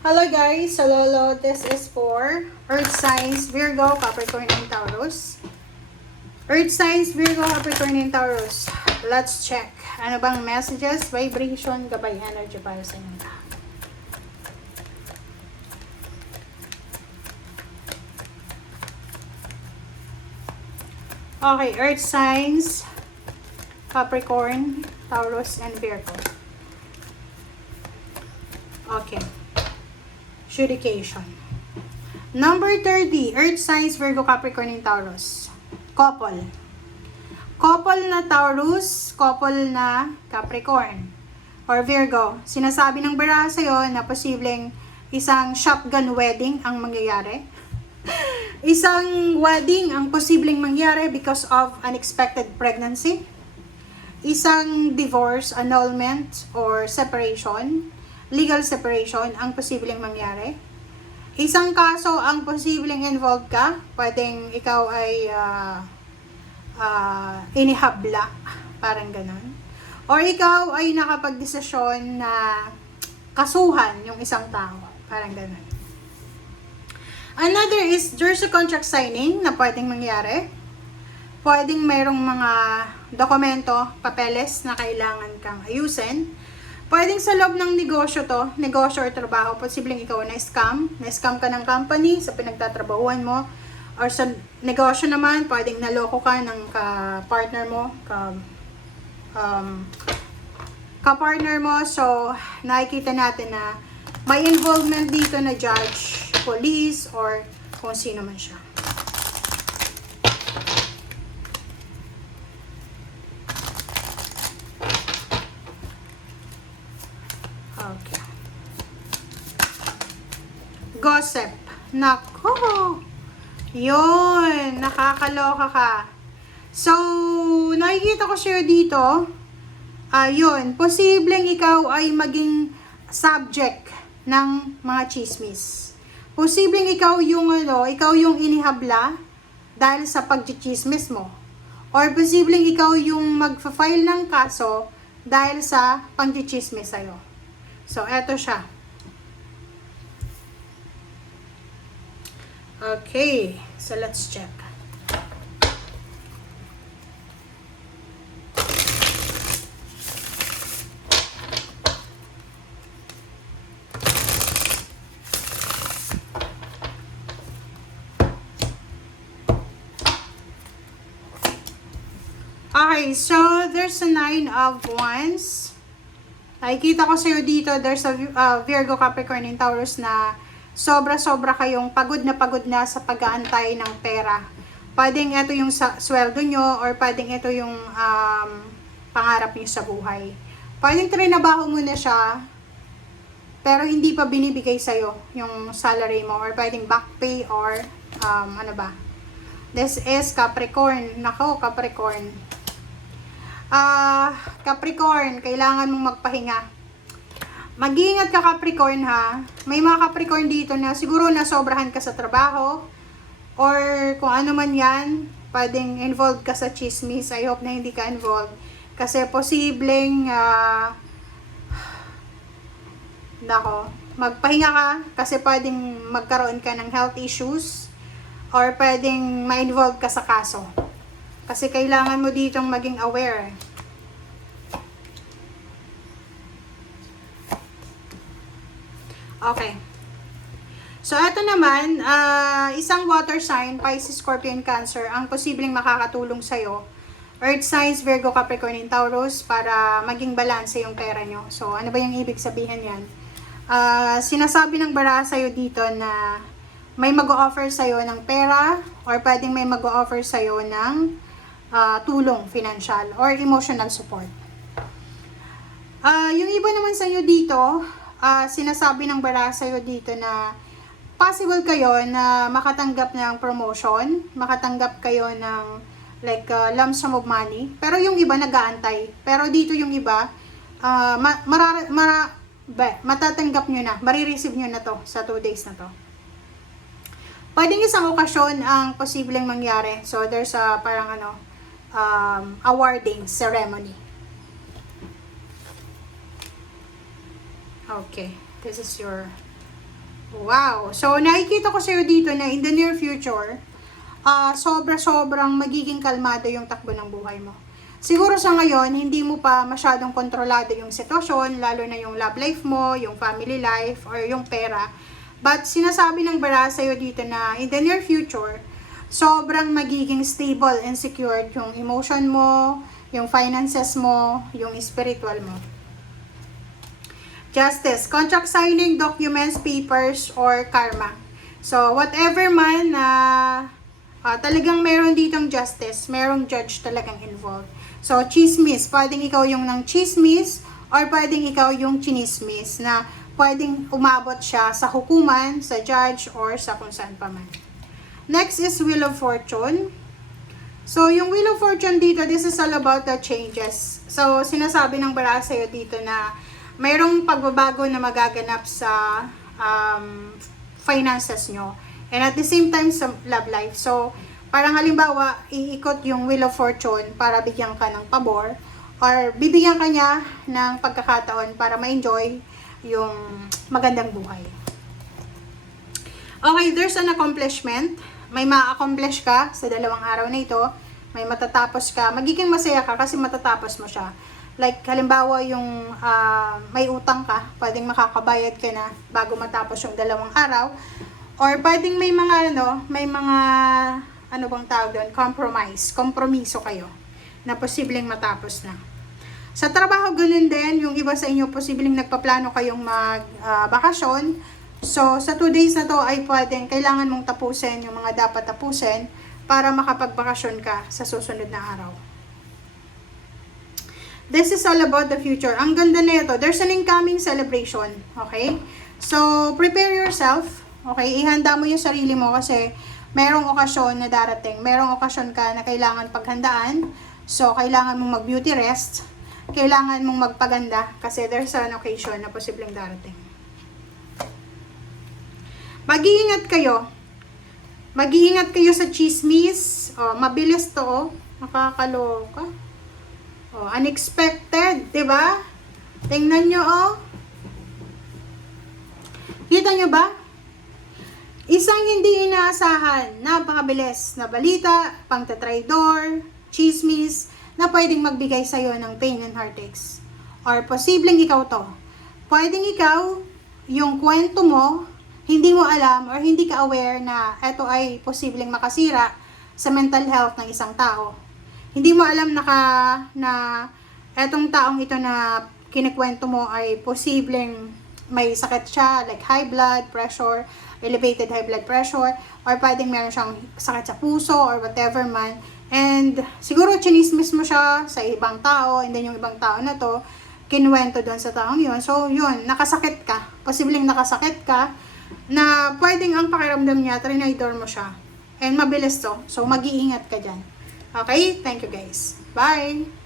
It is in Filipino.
Hello guys, so Lolo, this is for Earth Signs, Virgo, Capricorn, and Taurus. Earth Signs, Virgo, Capricorn, and Taurus. Let's check. Ano bang messages, vibration, gabay, energy para sa inyo? Okay, Earth Signs, Capricorn, Taurus, and Virgo. Okay. Adjudication. Number 30, Earth Signs, Virgo, Capricorn, and Taurus. Couple. Couple na Taurus, couple na Capricorn or Virgo. Sinasabi ng baraha sa'yo na posibleng isang shotgun wedding ang mangyayari. Isang wedding ang posibleng mangyari because of unexpected pregnancy. Isang divorce, annulment, or separation. Legal separation ang posibleng mangyari. Isang kaso ang posibleng involved ka. Pwedeng ikaw ay inihabla. Parang ganun. Or ikaw ay nakapagdesisyon na kasuhan yung isang tao. Parang ganun. Another is there's a contract signing na pwedeng mangyari. Pwedeng mayroong mga dokumento, papeles na kailangan kang ayusin. Pwedeng sa loob ng negosyo to, negosyo or trabaho, posibleng ikaw na-scam ka ng company sa pinagtatrabahuan mo, or sa negosyo naman, pwedeng naloko ka ng ka-partner mo, ka-partner mo, so nakikita natin na may involvement dito na judge, police, or kung sino man siya. Okay. Gossip. Nako. Yun. Nakakaloka ka. So, nakikita ko siya dito. Yun. Posibleng ikaw ay maging subject ng mga chismis. Posibleng ikaw yung inihabla dahil sa pagchichismis mo. Or posibleng ikaw yung magfa-file ng kaso dahil sa pagchichismis sa'yo. So, eto siya. Okay. So, let's check. Okay. So, there's a 9 of Wands. Nakikita ko sa'yo dito, there's a Virgo, Capricorn, and Taurus na sobra-sobra kayong pagod na sa pag-aantay ng pera. Pwedeng ito yung sweldo nyo, or pwedeng ito yung pangarap nyo sa buhay. Pwedeng trinabaho mo na siya, pero hindi pa binibigay sa'yo yung salary mo, or pwedeng back pay, or ano ba. This is Capricorn. Nako, Capricorn. Capricorn, kailangan mong magpahinga. Mag-iingat ka, Capricorn, ha. May mga Capricorn dito na siguro nasobrahan ka sa trabaho, or kung ano man yan, pwedeng involved ka sa chismis. I hope na hindi ka involved. Kasi posibleng magpahinga ka kasi pwedeng magkaroon ka ng health issues, or pwedeng ma-involve ka sa kaso. Kasi kailangan mo ditong maging aware. Okay. So, ito naman, isang water sign, Pisces, Scorpion, Cancer, ang posibleng makakatulong sa'yo. Earth signs, Virgo, Capricorn, and Taurus, para maging balanse yung pera nyo. So, ano ba yung ibig sabihin yan? Sinasabi ng baraha sa'yo dito na may mag-o-offer sa'yo ng pera, or pwedeng may mag-o-offer sa'yo ng tulong, financial, or emotional support. Yung iba naman sa'yo dito, sinasabi ng baraha sa'yo dito na possible kayo na makatanggap ng promotion, makatanggap kayo ng like lump sum of money, pero yung iba nag-aantay. Pero dito yung iba, matatanggap nyo na, marireceive nyo na to sa 2 days na to. Pwedeng isang okasyon ang posibleng mangyari. So, there's a parang awarding ceremony. Okay. This is your Wow! So, nakikita ko sa'yo dito na in the near future, sobra-sobrang magiging kalmado yung takbo ng buhay mo. Siguro sa ngayon, hindi mo pa masyadong kontrolado yung sitwasyon, lalo na yung love life mo, yung family life, or yung pera. But sinasabi ng bara sa'yo dito na in the near future, sobrang magiging stable and secured yung emotion mo, yung finances mo, yung spiritual mo. Justice, contract signing, documents, papers, or karma. So, whatever man na talagang meron ditong justice, merong judge talagang involved. So, chismis, pwedeng ikaw yung ng chismis, or pwedeng ikaw yung chinismis na pwedeng umabot siya sa hukuman, sa judge, or sa kung saan pa man. Next is Wheel of Fortune. So, yung Wheel of Fortune dito, this is all about the changes. So, sinasabi ng bara sa'yo dito na mayroong pagbabago na magaganap sa finances nyo. And at the same time, sa love life. So, parang halimbawa, iikot yung Wheel of Fortune para bigyan ka ng pabor or bibigyan ka niya ng pagkakataon para ma-enjoy yung magandang buhay. Okay, there's an accomplishment. May ma-accomplish ka sa 2 araw na ito. May matatapos ka. Magiging masaya ka kasi matatapos mo siya. Like, halimbawa yung may utang ka, pwedeng makakabayad ka na bago matapos yung 2 araw. Or pwedeng may mga ano bang tawag doon, kompromiso kayo na posibleng matapos na. Sa trabaho, ganun din, yung iba sa inyo, posibleng nagpaplano kayong magbakasyon. So, sa 2 days na to ay kailangan mong tapusin yung mga dapat tapusin para makapagbakasyon ka sa susunod na araw. This is all about the future. Ang ganda na ito. There's an incoming celebration. Okay? So, prepare yourself. Okay? Ihanda mo yung sarili mo kasi merong okasyon na darating. Merong okasyon ka na kailangan paghandaan. So, kailangan mong mag-beauty rest. Kailangan mong magpaganda kasi there's an occasion na posibleng darating. Mag-iingat kayo. Mag-iingat kayo sa chismis. Mabilis to. Nakakaloka. Unexpected, 'di ba? Tingnan nyo, Kita nyo ba? Isang hindi inaasahan, napakabilis na balita, pangtatraidor, chismis, na pwedeng magbigay sa'yo ng pain and heartaches. Or posibleng ikaw to. Pwedeng ikaw, yung kwento mo, hindi mo alam or hindi ka aware na ito ay posibleng makasira sa mental health ng isang tao. Hindi mo alam na etong taong ito na kinikwento mo ay posibleng may sakit siya, like high blood pressure, elevated high blood pressure, or pwedeng meron siyang sakit sa puso, or whatever man. And siguro chinismis mo siya sa ibang tao, and then yung ibang tao na to, kinuwento doon sa taong yun. So, yun, nakasakit ka. Posibleng nakasakit ka, na pwedeng ang pakiramdam niya, trinaidor mo siya. And mabilis to. So, mag-iingat ka dyan. Okay? Thank you guys. Bye!